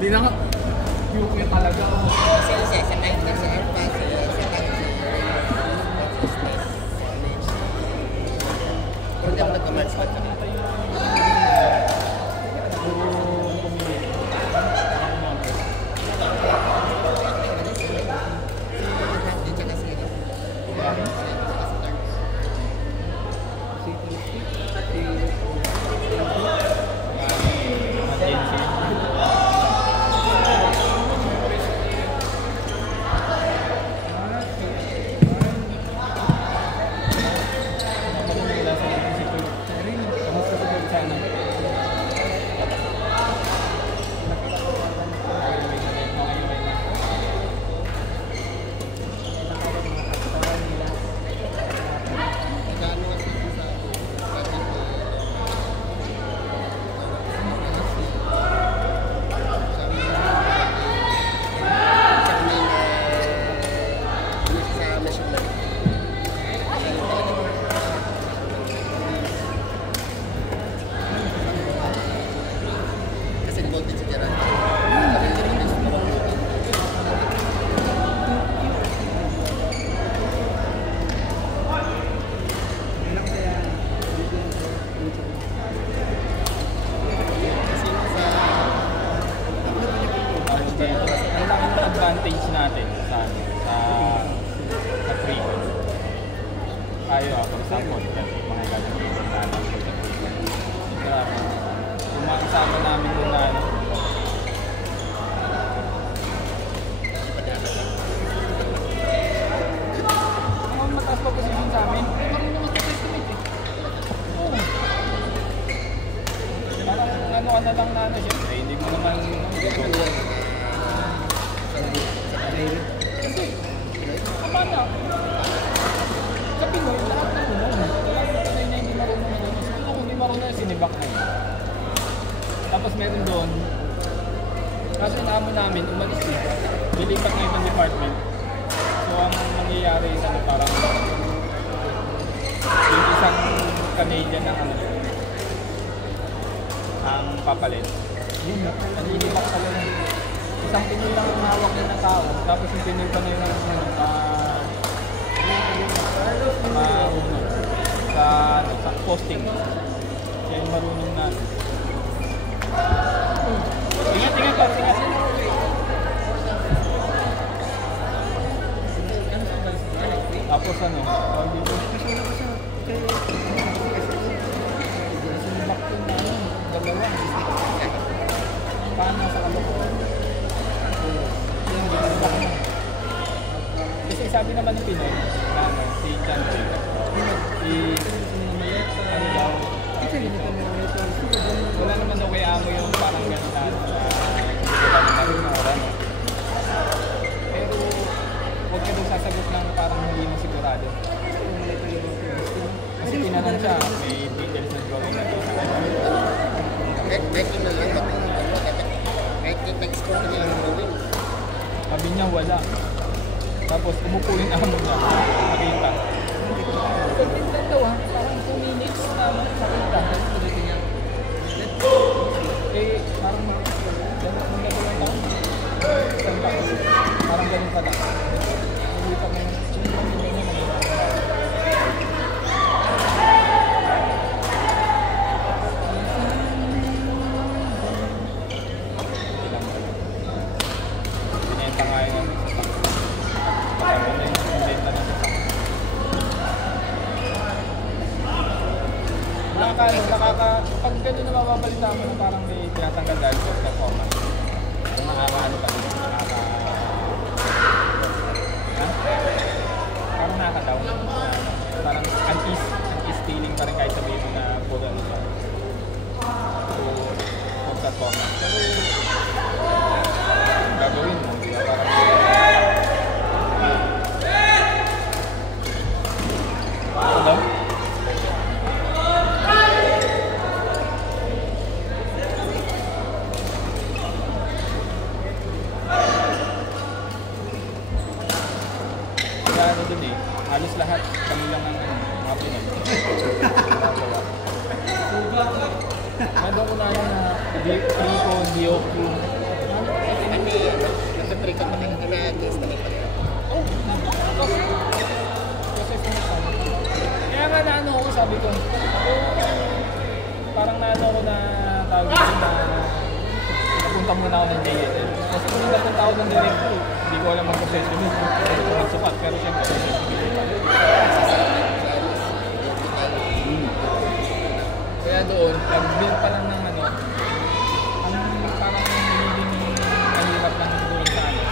Di na nga. Yung talaga. Sa kahit na sa airpass, sa taxi, kung di ako nagkamatch pa ka. Advantage natin sa pre-con. Tayo for example, mga gagawin na lang yung mga kasama namin doon na ang mataas pa position sa amin, marunong mag-estimate eh. Oo. Parang ano ka na lang na siyempre, hindi mo naman kasi, tama na. Sa Pinoy, lahat ng unong. Wala yung Pinoy na hindi marunong na. Siguro kung hindi marunong na, sinibak na yun. Tapos meron doon, kaso inaamo namin, umalis eh. Lilipat na ibang department. So ang nangyayari is parang yung isang Canadian na ang papalit. Yun, nalilipak pa lang. Isang Pinoy lang ang hawak na ng tao, tapos yung Pinoy pa na yun ang sa posting. Siya yung marunong na. Ingat pa, ingat. Tapos ano, dito. Dalawa. Paano sa kalokohan? Kasi sabi naman ng Pinoy na si Chan ano daw, wala naman daw kay amo yung parang gano'n na pero huwag ka daw sasagot ng parang hindi mo sigurado kasi tinanong siya may details na drawing na doon sabi niya wala. Tapos umupo yung amo niya. Nakita. Pagpintan daw ha. Parang 2 minutes na nakita. Eh, parang ganun lang taon. Isang taon. Parang ganun pala. Nakita mo yung pamilya niya na pag gano'n na mababalita mo na parang may tinatanggal dahil sa performance. Kung nakakaano ka din, parang nakaka-down. Parang unease feeling pa rin kahit sabihin mo na puro ano siya. So, for performance. Pero, gagawin mo, di ba? Parang ano daw? Ano dun eh, halos lahat kami lang ang mga Pinoy. Nandun ko na na Rico, Diok, pre ka na na-guess na may pala. Oh, kasi sumasama. Kaya nga naano ko, sabi ko, parang naano ko na tawag ko na napunta muna ako ng JNL. Kasi kung napunta ako ng director, hindi ko alam mag-proseso mo. Kasi kung magsukat, pero siyempre, kaya doon, nag-build pa lang ng ano, ang parang nagiging mahirap lang doon sa ano,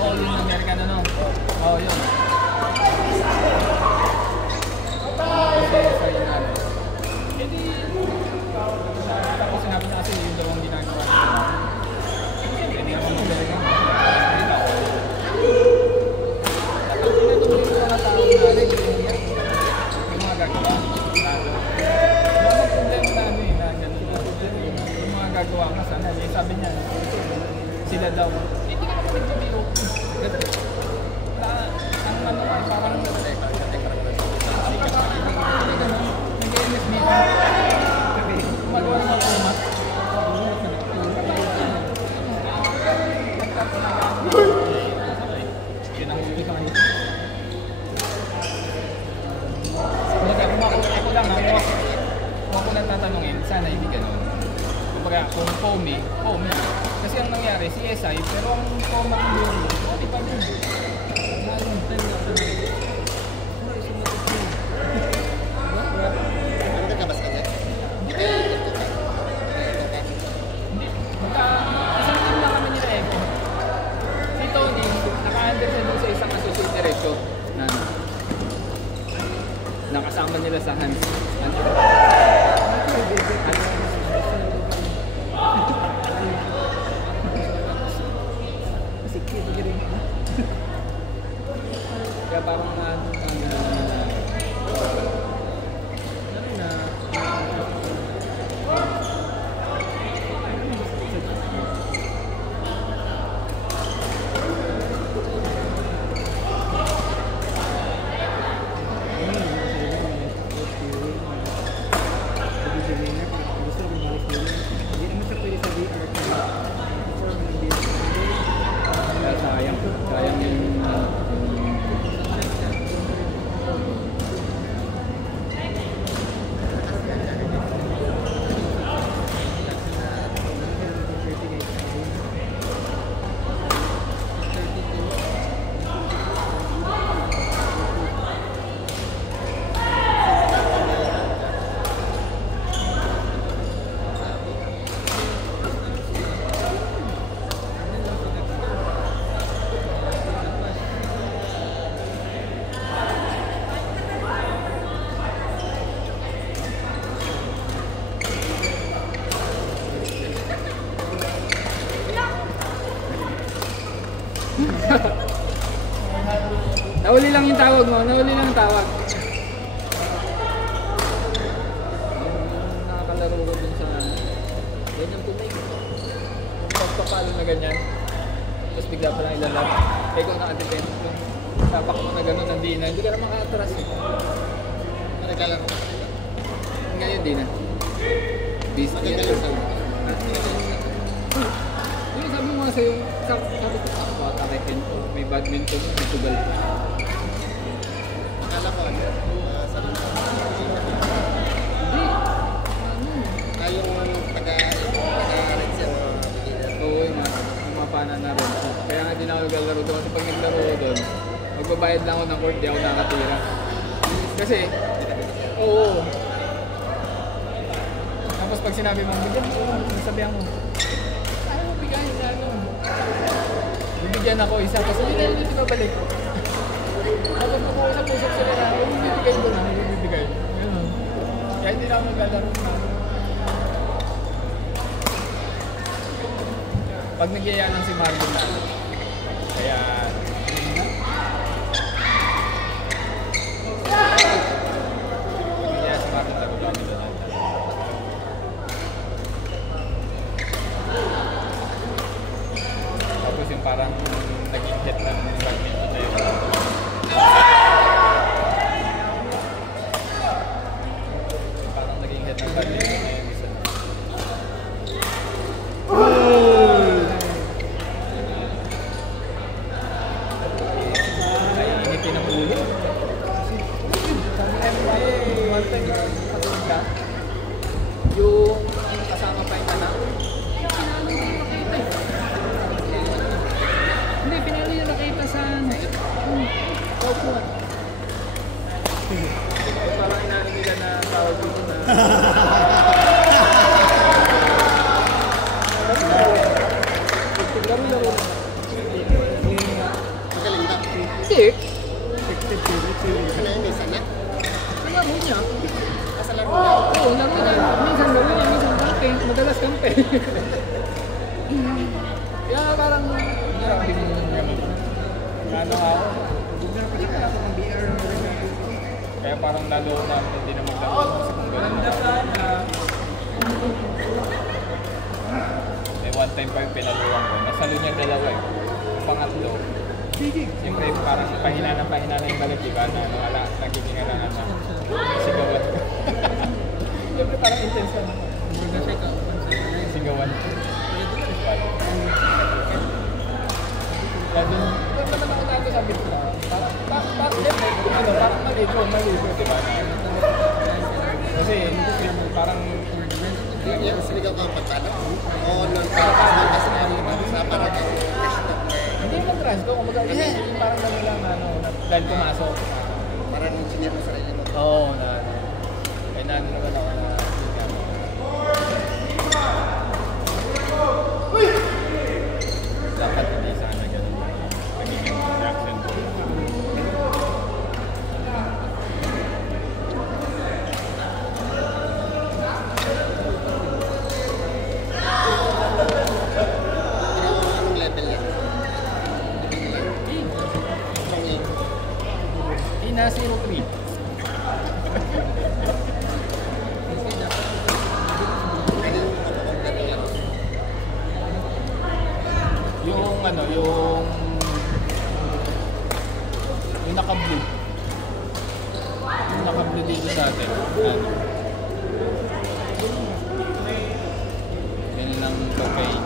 oh, yung American ano? Oh, yun. Tapos sinabi niya kasi yung dalawang ginagawa. Siyempre, hindi naman magaling. Tapos tinatulog yung mga tao na yung mga gagawa. Wala mag problema na ano eh, na ganun. Yung mga gagawa ka sana. Sabi niya, sila daw. Hindi ka naman nagtubiro. Ang ano nga, parang nag-NS meeting. Magawa ng mga format. Yun ang gusto sa kanya. Kung ako lang, kung ako lang tatanungin, sana hindi ganun. Kumbaga, kung foamy. Kasi ang nangyari, CSI, pero ang format ng bureau, di pa din. Ano ka ba sa kanya? Hindi. Isang team lang kami nila Echo. Si Tony, naka-under siya doon sa isang associate director na nakasama nila sa Hans. Kaya parang sayang yung Nauli lang yung tawag mo, nauli lang yung tawag. Nakakalaro ko dun sa ganyan tubig. Pagpapalo na ganyan. Tapos bigla pa lang ilalap. Kaya kung naka-depend kung tapak mo na gano'n ng Dina, hindi ka na maka-atras eh. Nagkalaro ka. Ngayon Dina. Busy Magagaling sa mga. Yung sabi mo nga sa'yo, sabi ko sa bata kay Kento, may badminton, may tugal pa. Akala ko ano, sa lima. Hindi. Yung taga-red sa mga beginner. Oo, yung mga pana na rin. Kaya nga din ako naglalaro doon kasi pag naglaro ko doon, magbabayad lang ako ng court, di ako nakatira. Kasi, oo. Tapos pag sinabi mo, bigyan mo, sabihan mo, ayaw mo bigayin na ano. Bibigyan ako isa, kasi hindi na hindi babalik. Tapos mag-uusap-usap sila na, ay, bibigay ko na, bibigay. Ganun. Kaya hindi na ako naglalaro na. Pag nagyaya lang si Marlon na, kaya yung parang naging hit ng badminton na yun. Parang naging hit ng badminton na yun. Initin ang ulo. One time na patulog ka, yung kasama pa yung anak, Hindi, pinali niya nakita sa parang inaano nila na tawag dito na laro-laro. Magaling ba? Hindi. Ano yun, minsan na? Sa laro niya. Sa laro na. Oo, laro niya. Minsan laro niya, minsan kampe. Madalas kampe. Kaya parang hirap din yung gano'n. Ano ako? Kaya parang lalo na hindi na maglaro kasi kung gano'n. May one time pa yung pinaluan ko. Nasalo niya dalawa eh. Yung pangatlo. Siyempre parang pahina na yung balag, diba? Na wala, nagiging alangan na. Sigawan. Siyempre parang intense ka naman. Sigawan. Kaya doon naman ako nato sa bitla. Parang maligo, diba? Kasi parang Yan, sinigaw ka ang pagkano? Oo, sa parang hindi mo trans ko, kumbaga yung parang nalang dahil pumasok. parang sinir mo sarili mo. Oo, kaya naano naman ako na dapat hindi sana ganun. Nagiging reaction ko. Anong level yan? Ina 03. Yung naka-blue. Yung naka-blue dito sa atin. Yan lang pagkain.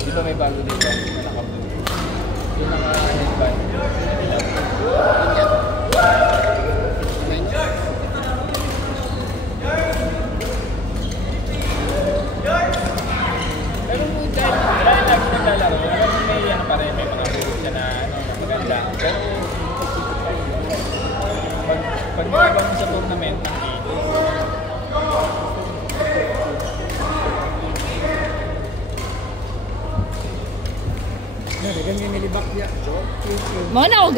Di ba may bago dito? Yung naka-blue. Yung naka-headband. Pero dahil lagi naglalaro, may pa rin, may mga rules siya na maganda. Pero pag nagawa mo sa tournament ng 8, Mo na ako